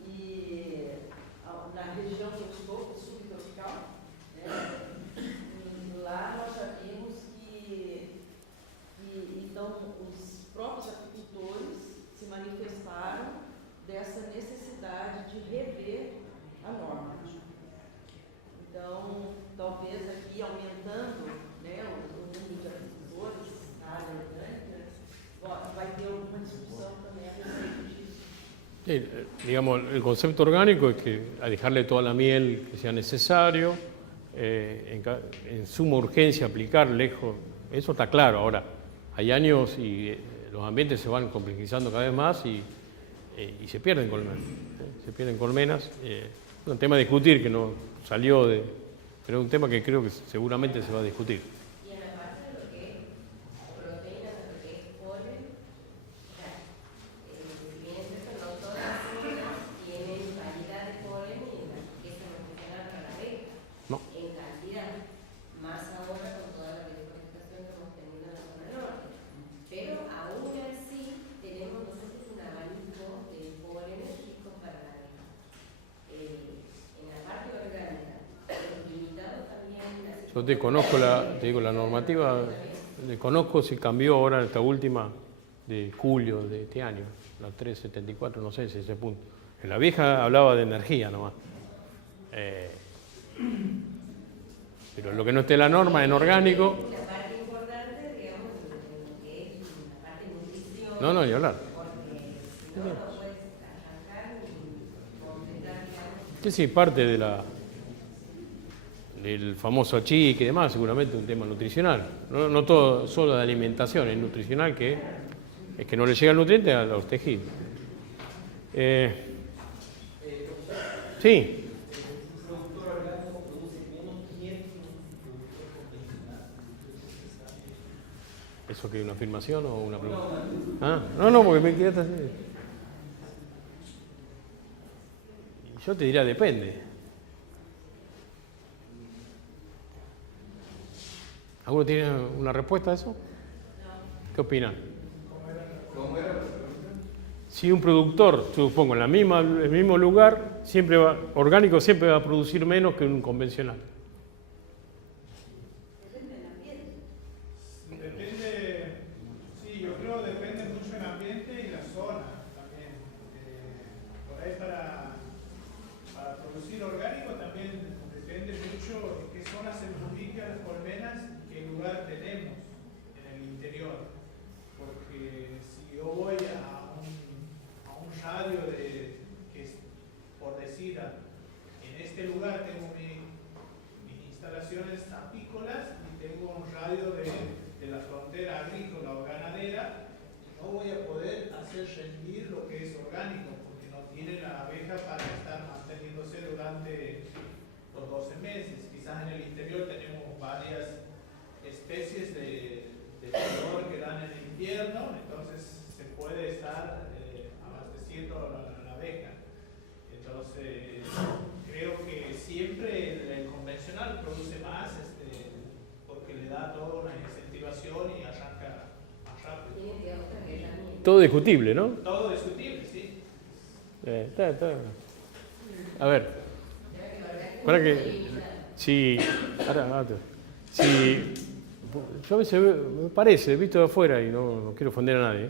e na região que eu estou, subtropical, né? Lá nós já vimos que então os próprios apicultores se manifestaram dessa necessidade de rever a norma. Então, talvez aqui aumentando, né, o número de apicultores na área orgânica, vai ter alguma discussão também a respeito disso. Sí, digamos, el concepto orgánico es que a dejarle toda la miel que sea necesario, en suma urgencia aplicar lejos, eso está claro. Ahora, hay años y los ambientes se van complejizando cada vez más y se pierden colmenas. Se pierden colmenas. Es un tema a discutir que no salió de... Pero es un tema que creo que seguramente se va a discutir. Y en la parte de lo que es proteínas, de lo que es polen, si bien es cierto, no todas las semillas tienen calidad de polen y la riqueza nutricional para la abeja. No. En cantidad, más ahora con toda la deforestación que hemos tenido en la zona norte. Pero aún así tenemos nosotros un abanico de pólenes ricos para la abeja. En la parte orgánica, limitado también la Yo te digo, la normativa, desconozco si cambió ahora en esta última de julio de este año, la 374, no sé si ese punto. En la vieja hablaba de energía nomás. Pero lo que no esté en la norma, en orgánico... La parte importante, digamos, de lo que es la parte de nutrición. No, ni hablar. Porque si no, lo puedes arrancar y completar, digamos. Sí, parte de del famoso achique y demás, seguramente un tema nutricional. No todo solo de alimentación, es nutricional, que es que no le llega el nutriente a los tejidos. Sí. ¿Eso que es una afirmación o una pregunta? Ah, no, porque me quedaste así. Yo te diría depende. ¿Alguno tiene una respuesta a eso? ¿Qué opinan? Si un productor, supongo, en el mismo lugar, orgánico siempre va a producir menos que un convencional. Depende, sí, yo creo que depende mucho el ambiente y la zona también. Por ahí para producir orgánico también depende mucho en qué zona se ubican las colmenas y qué lugar tenemos en el interior. Porque si yo voy a un radio que es, por decir, en este lugar tengo mis instalaciones apícolas y tengo un radio de la frontera agrícola o ganadera, no voy a poder hacer rendir lo que es orgánico porque no tiene la abeja para estar manteniéndose durante los 12 meses. Quizás en el interior tenemos varias especies de flor que dan en el invierno, entonces se puede estar abasteciendo la abeja. Entonces creo que siempre el convencional produce más porque le da toda una incentivación y arranca más rápido. Todo discutible, ¿no? Todo discutible, sí. A ver. Para que si yo a veces me parece, visto de afuera, y no quiero ofender a nadie,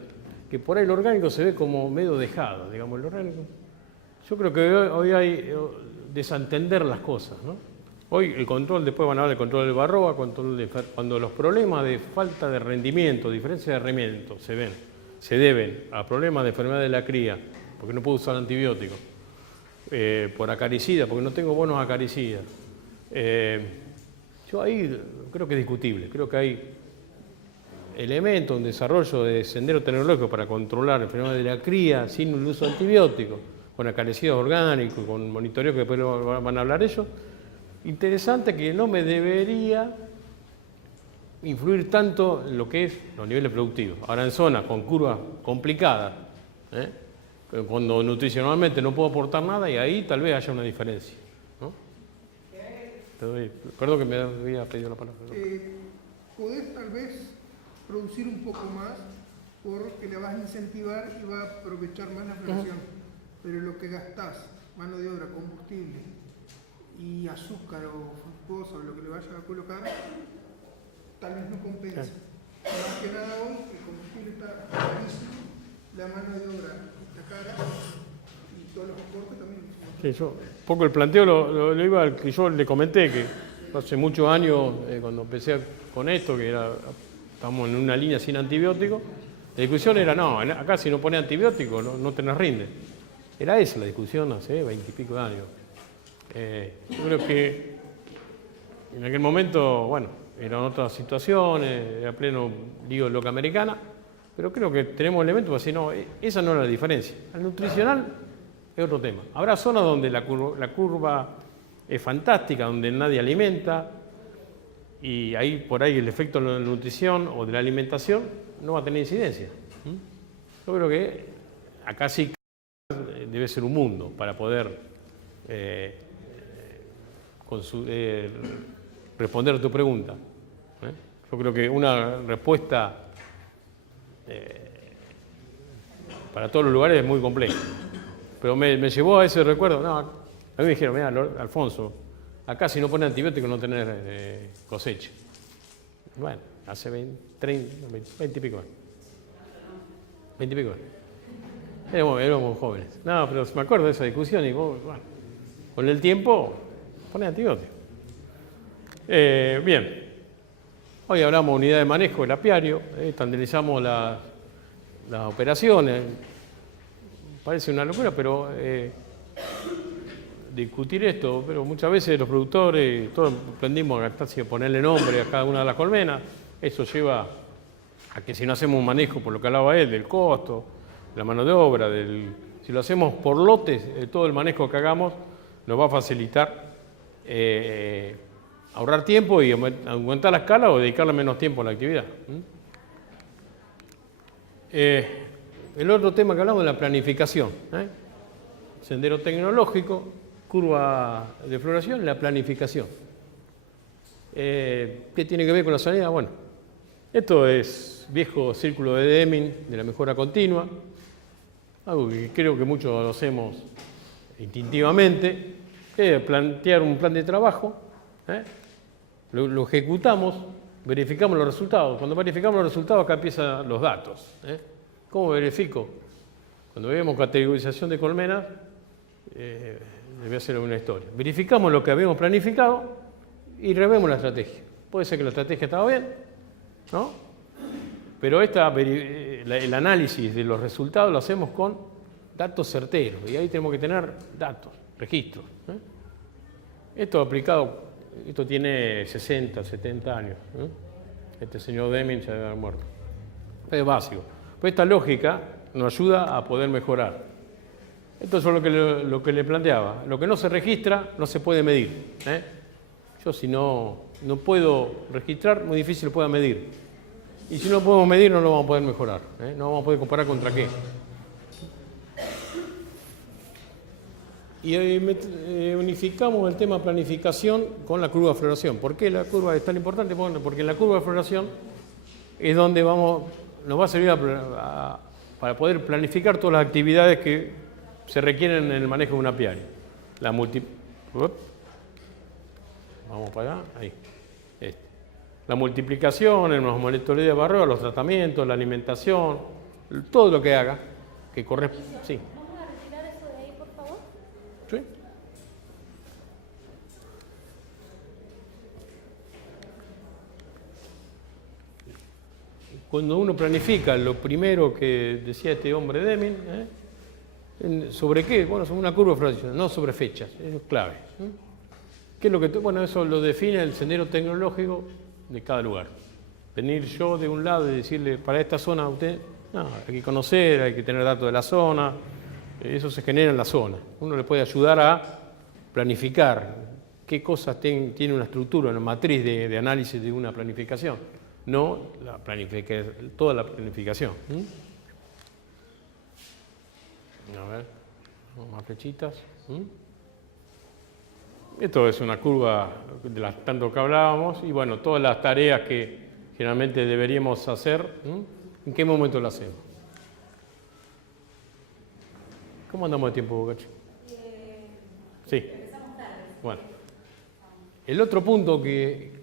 que por ahí el orgánico se ve como medio dejado, digamos, el orgánico. Yo creo que hoy hay desentender las cosas, ¿no? Hoy el control, después van a hablar del control del varroa, cuando los problemas de falta de rendimiento, diferencia de rendimiento se deben a problemas de enfermedad de la cría, porque no puedo usar antibióticos, por acaricidas, porque no tengo buenos acaricidas. Yo ahí creo que es discutible, creo que hay elementos, un desarrollo de sendero tecnológico para controlar enfermedades de la cría sin el uso de antibióticos, con acaricidas orgánicos, con monitoreo que después van a hablar ellos. Interesante, que no me debería influir tanto en lo que es los niveles productivos. Ahora en zonas con curvas complicadas, cuando nutricionalmente no puedo aportar nada, y ahí tal vez haya una diferencia, ¿no? Perdón que me había pedido la palabra. Podés tal vez producir un poco más porque le vas a incentivar y va a aprovechar más la floración. Pero lo que gastás, mano de obra, combustible y azúcar o fructosa o lo que le vayas a colocar, tal vez no compensa. Más que nada hoy, el combustible está carísimo, la mano de obra está cara y todos los aportes también. Sí, yo, un poco el planteo lo iba al que yo le comenté, que hace muchos años, cuando empecé con esto, que estábamos en una línea sin antibióticos, la discusión era, no, acá si no pones antibióticos no te nos rinde. Era esa la discusión hace 20 y pico de años. Yo creo que en aquel momento, bueno, eran otras situaciones, era pleno lío loca americana, pero creo que tenemos elementos para decir, no, esa no es la diferencia. El nutricional es otro tema. Habrá zonas donde la curva es fantástica, donde nadie alimenta, y ahí por ahí el efecto de la nutrición o de la alimentación no va a tener incidencia. Yo creo que acá sí debe ser un mundo para poder responder a tu pregunta. Yo creo que una respuesta para todos los lugares es muy compleja. Pero me llevó a ese recuerdo. No, a mí me dijeron, mira, Alfonso, acá si no pones antibióticos no tenés cosecha. Bueno, hace 20 y pico años. 20 y pico. Éramos jóvenes. No, pero me acuerdo de esa discusión y bueno, con el tiempo, poné antibiótico. Bien. Hoy hablamos de unidad de manejo del apiario, estandarizamos las operaciones. Parece una locura, pero discutir esto, pero muchas veces los productores, todos aprendimos a ponerle nombre a cada una de las colmenas. Eso lleva a que si no hacemos un manejo, por lo que hablaba él, del costo, la mano de obra, si lo hacemos por lotes, todo el manejo que hagamos nos va a facilitar ahorrar tiempo y aumentar la escala o dedicarle menos tiempo a la actividad. El otro tema que hablamos es la planificación. Sendero tecnológico, curva de floración, la planificación. ¿Qué tiene que ver con la sanidad? Bueno, esto es viejo círculo de Deming de la mejora continua, algo que creo que muchos lo hacemos instintivamente, plantear un plan de trabajo, lo ejecutamos, verificamos los resultados. Cuando verificamos los resultados, acá empiezan los datos. ¿Cómo verifico? Cuando vemos categorización de colmenas, les voy a hacer una historia. Verificamos lo que habíamos planificado y revemos la estrategia. Puede ser que la estrategia estaba bien, ¿no? Pero el análisis de los resultados lo hacemos con datos certeros y ahí tenemos que tener datos, registros. Esto tiene 60, 70 años. Este señor Deming se debe haber muerto. Es básico. Pues esta lógica nos ayuda a poder mejorar. Esto es lo que le planteaba. Lo que no se registra no se puede medir. Yo si no puedo registrar, muy difícil lo pueda medir. Y si no podemos medir, no lo vamos a poder mejorar. No vamos a poder comparar contra qué. Y unificamos el tema planificación con la curva de floración. ¿Por qué la curva es tan importante? Bueno, porque en la curva de floración es donde nos va a servir para poder planificar todas las actividades que se requieren en el manejo de un apiario. Vamos para allá, ahí. La multiplicación, los monitoreos de barreo, los tratamientos, la alimentación, todo lo que haga, que corresponde. Sí. ¿Vamos a retirar eso de ahí, por favor? Sí. Cuando uno planifica, lo primero que decía este hombre Deming, ¿sobre qué? Bueno, sobre una curva de floración, no sobre fechas, es clave. ¿Qué es lo que? Bueno, eso lo define el sendero tecnológico de cada lugar. Venir yo de un lado y decirle, para esta zona usted, no, hay que conocer, hay que tener datos de la zona, eso se genera en la zona. Uno le puede ayudar a planificar qué cosas tiene una estructura, una matriz de análisis de una planificación, no toda la planificación. A ver, más flechitas. Esto es una curva de las tanto que hablábamos y bueno, todas las tareas que generalmente deberíamos hacer, ¿en qué momento las hacemos? ¿Cómo andamos de tiempo, Bocachi? Sí. Empezamos tarde. Bueno. El otro punto que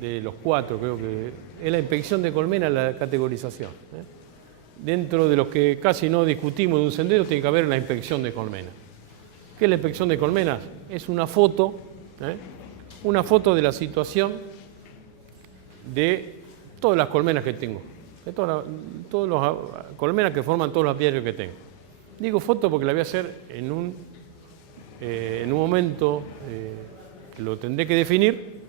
de los cuatro creo que es la inspección de colmena, la categorización. Dentro de los que casi no discutimos de un sendero tiene que haber una inspección de colmena. ¿Qué es la inspección de colmenas? Es una foto de la situación de todas las colmenas que tengo, de todas las colmenas que forman todos los apiarios que tengo. Digo foto porque la voy a hacer en un momento que lo tendré que definir,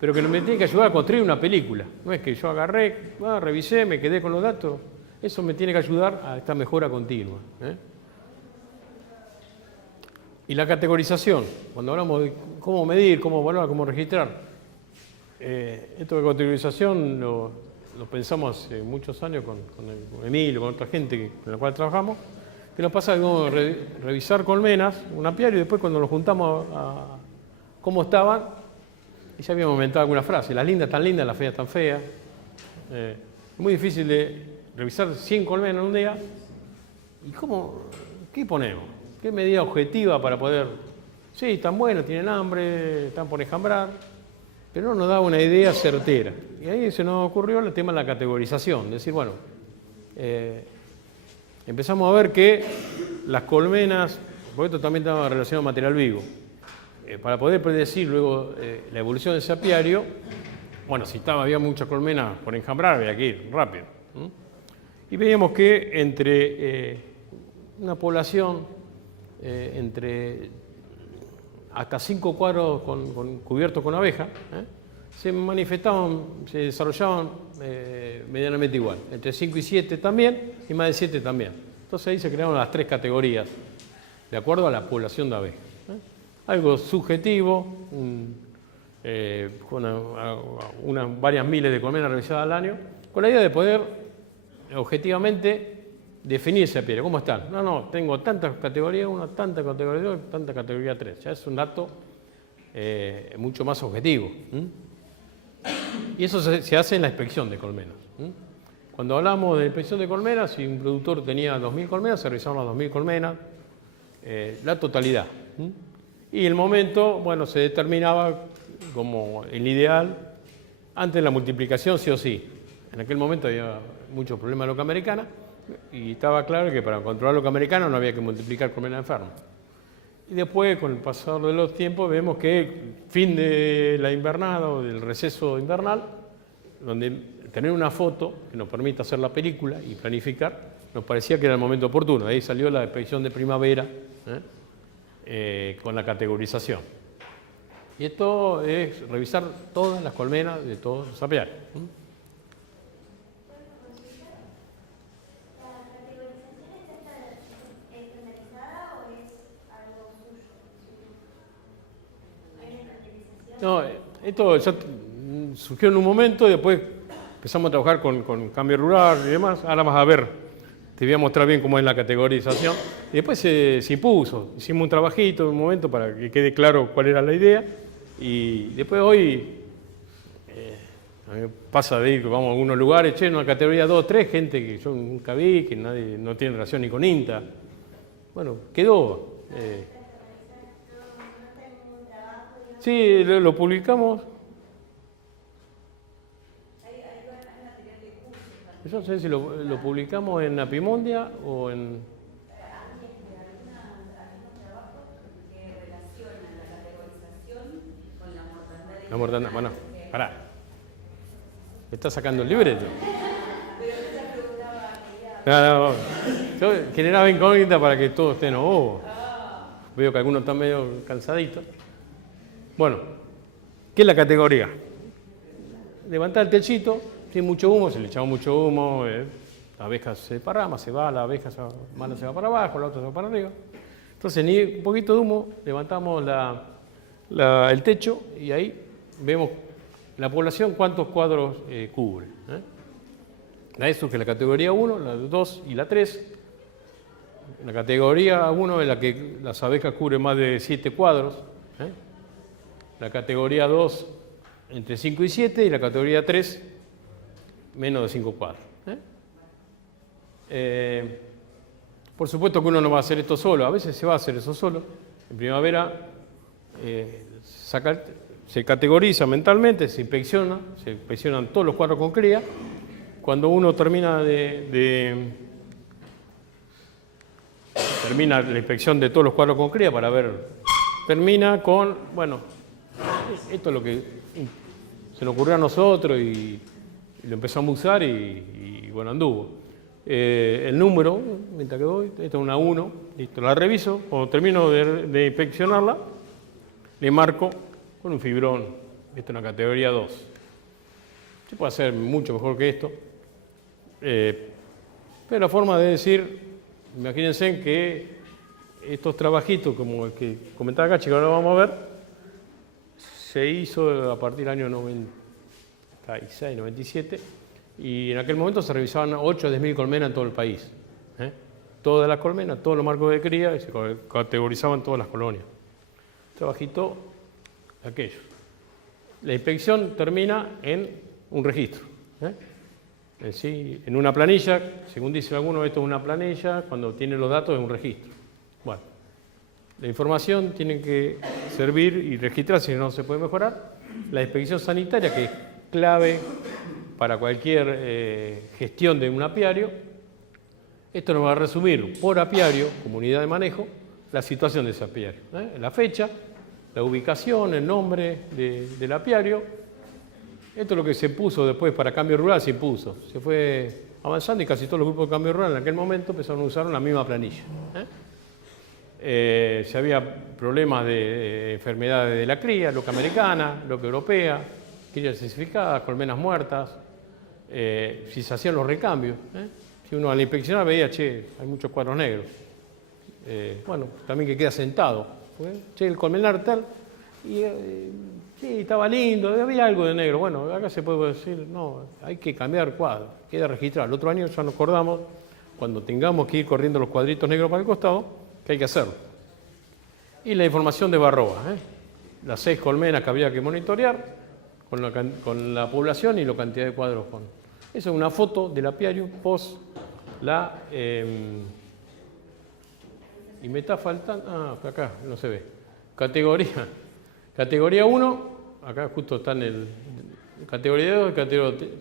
pero que me tiene que ayudar a construir una película. No es que yo agarré, revisé, me quedé con los datos. Eso me tiene que ayudar a esta mejora continua. Y la categorización, cuando hablamos de cómo medir, cómo evaluar, cómo registrar. Esto de categorización lo pensamos hace muchos años con Emilio, con otra gente con la cual trabajamos, que nos pasa de revisar colmenas, un apiario, y después cuando nos juntamos a cómo estaban, y ya habíamos inventado alguna frase, las lindas tan lindas, las feas tan feas. Es muy difícil de revisar 100 colmenas en un día. ¿Y qué ponemos? ¿Qué medida objetiva para poder? Sí, están buenas, tienen hambre, están por enjambrar, pero no nos daba una idea certera. Y ahí se nos ocurrió el tema de la categorización, decir, bueno, empezamos a ver que las colmenas, porque esto también estaba relacionado al material vivo, para poder predecir luego la evolución del apiario, bueno, si había muchas colmenas por enjambrar, había que ir rápido. Y veíamos que entre una población, entre hasta 5 cuadros cubiertos con abeja, se manifestaban, se desarrollaban medianamente igual. Entre 5 y 7 también, y más de 7 también. Entonces ahí se crearon las 3 categorías, de acuerdo a la población de abejas. Algo subjetivo, con varias miles de colmenas revisadas al año, con la idea de poder objetivamente definir ese apiario. ¿Cómo están? No, tengo tantas categorías 1, tanta categoría 2, tanta categoría 3. Ya es un dato mucho más objetivo. Y eso se hace en la inspección de colmenas. Cuando hablamos de inspección de colmenas, si un productor tenía 2.000 colmenas, se revisaban las 2.000 colmenas, la totalidad. Y el momento, bueno, se determinaba como el ideal, antes de la multiplicación sí o sí. En aquel momento había muchos problemas de loca americana y estaba claro que para controlar loca americana no había que multiplicar colmenas enfermas. Y después, con el pasar de los tiempos, vemos que fin de la invernada o del receso invernal, donde tener una foto que nos permita hacer la película y planificar, nos parecía que era el momento oportuno. De ahí salió la inspección de primavera con la categorización. Y esto es revisar todas las colmenas de todos los apiarios. No, esto ya surgió en un momento y después empezamos a trabajar con cambio rural y demás. Ahora vas a ver, te voy a mostrar bien cómo es la categorización. Y después se impuso, hicimos un trabajito en un momento para que quede claro cuál era la idea. Y después hoy, a mí me pasa de ir, vamos a algunos lugares, en una categoría 2, 3, gente que yo nunca vi, que nadie no tiene relación ni con INTA. Bueno, quedó. Sí, lo publicamos. Yo no sé si lo publicamos en Apimondia o en... La mortandad. Bueno, pará. ¿Me estás sacando el libreto? No. Yo generaba incógnita para que todos estén Veo que algunos están medio cansaditos. Bueno, ¿qué es la categoría? Levantar el techito, sin mucho humo, se le echaba mucho humo, la abeja se parrama, se va, la abeja mala se va para abajo, la otra se va para arriba. Entonces, ni un poquito de humo, levantamos el techo y ahí vemos la población cuántos cuadros cubre. De eso que la categoría 1, la 2 y la 3. La categoría 1 es la que las abejas cubren más de 7 cuadros. La categoría 2 entre 5 y 7 y la categoría 3 menos de 5 cuadros. Por supuesto que uno no va a hacer esto solo, a veces se va a hacer eso solo. En primavera se categoriza mentalmente, se inspeccionan todos los cuadros con cría. Cuando uno termina termina la inspección de todos los cuadros con cría para ver, termina con, bueno, esto es lo que se nos ocurrió a nosotros y lo empezamos a usar y bueno, anduvo. El número, mientras que voy, esta es una 1, listo, la reviso, cuando termino de inspeccionarla, le marco con un fibrón, esto es una categoría 2. Se puede hacer mucho mejor que esto, pero la forma de decir, imagínense que estos trabajitos, como el que comentaba acá, chicos, ahora vamos a ver, se hizo a partir del año 96, 97, y en aquel momento se revisaban 8 a 10.000 colmenas en todo el país. Todas las colmenas, todos los marcos de cría, y se categorizaban todas las colonias. Trabajito aquello. La inspección termina en un registro. En una planilla, según dicen algunos, esto es una planilla, cuando tiene los datos es un registro. Bueno, la información tiene que servir y registrarse, si no se puede mejorar, la inspección sanitaria, que es clave para cualquier gestión de un apiario. Esto nos va a resumir por apiario, como unidad de manejo, la situación de ese apiario. La fecha, la ubicación, el nombre del apiario. Esto es lo que se puso después para Cambio Rural, se impuso. Se fue avanzando y casi todos los grupos de Cambio Rural en aquel momento empezaron a usar la misma planilla. Si había problemas de enfermedades de la cría, loca americana, loca europea, crías cesificadas, colmenas muertas, si se hacían los recambios. Si uno al inspeccionar veía, che, hay muchos cuadros negros. Bueno, también que queda sentado. Che, el colmenar tal, y sí, estaba lindo, había algo de negro. Bueno, acá se puede decir, no, hay que cambiar cuadro, queda registrado. El otro año ya nos acordamos, cuando tengamos que ir corriendo los cuadritos negros para el costado, que hay que hacerlo. Y la información de Barroa, las 6 colmenas que había que monitorear con la población y la cantidad de cuadros con. Esa es una foto del apiario post la... y me está faltando... acá no se ve. Categoría 1, acá justo está en el... Categoría 2 y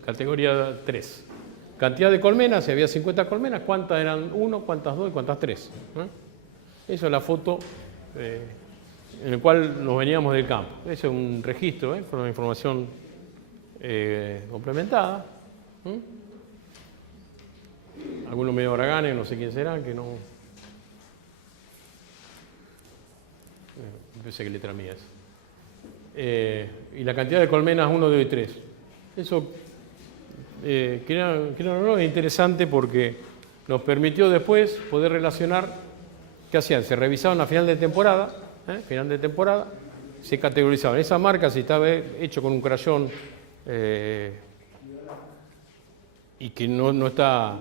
categoría 3. Cantidad de colmenas, si había 50 colmenas, ¿cuántas eran 1, cuántas 2 y cuántas 3? Esa es la foto en la cual nos veníamos del campo. Ese es un registro, con una información complementada. Algunos medio braganes, no sé quién serán, que no... Pensé que letra mía es. Y la cantidad de colmenas 1, 2 y 3. Eso, creo no, es interesante porque nos permitió después poder relacionar qué hacían. Se revisaban a final de temporada, se categorizaban. Esa marca, si estaba hecho con un crayón y que no está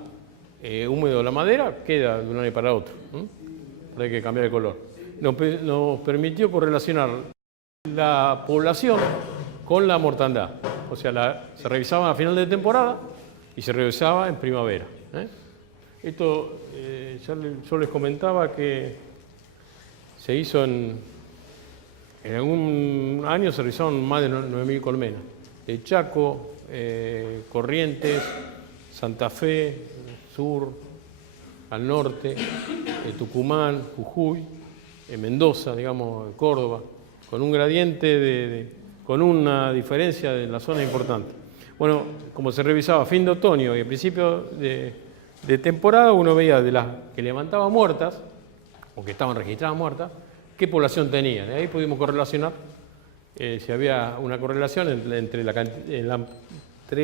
húmedo la madera, queda de un año para otro. Hay que cambiar el color. Nos permitió correlacionar la población con la mortandad. O sea, se revisaba a final de temporada y se revisaba en primavera. Esto, yo les comentaba que se hizo en algún año, se revisaron más de 9.000 colmenas. De Chaco, Corrientes, Santa Fe, sur, al norte, Tucumán, Jujuy, Mendoza, digamos, Córdoba, con un gradiente, con una diferencia de la zona importante. Bueno, como se revisaba a fin de otoño y a principio de temporada, uno veía de las que levantaban muertas, o que estaban registradas muertas, qué población tenían. De ahí pudimos correlacionar, si había una correlación entre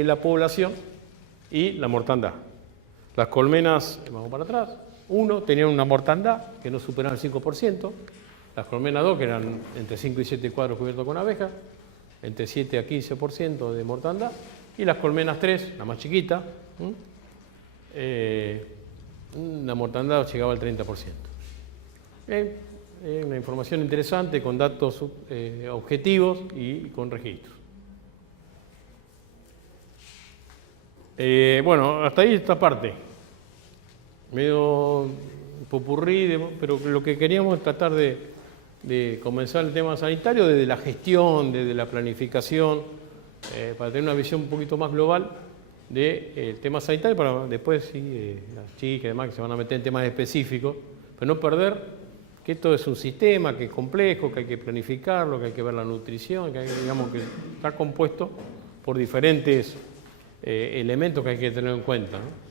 la población y la mortandad. Las colmenas, vamos para atrás, 1 tenían una mortandad que no superaba el 5%, las colmenas 2 que eran entre 5 y 7 cuadros cubiertos con abejas, entre 7 a 15% de mortandad, y las colmenas 3, la más chiquita, la mortandad llegaba al 30%. Una información interesante con datos objetivos y con registros. Bueno, hasta ahí esta parte. Medio popurrí, pero lo que queríamos es tratar de comenzar el tema sanitario desde la gestión, desde la planificación, para tener una visión un poquito más global del tema sanitario, para después, sí, las chicas y demás que se van a meter en temas específicos, pero no perder que esto es un sistema que es complejo, que hay que planificarlo, que hay que ver la nutrición, que digamos que está compuesto por diferentes elementos que hay que tener en cuenta, ¿no?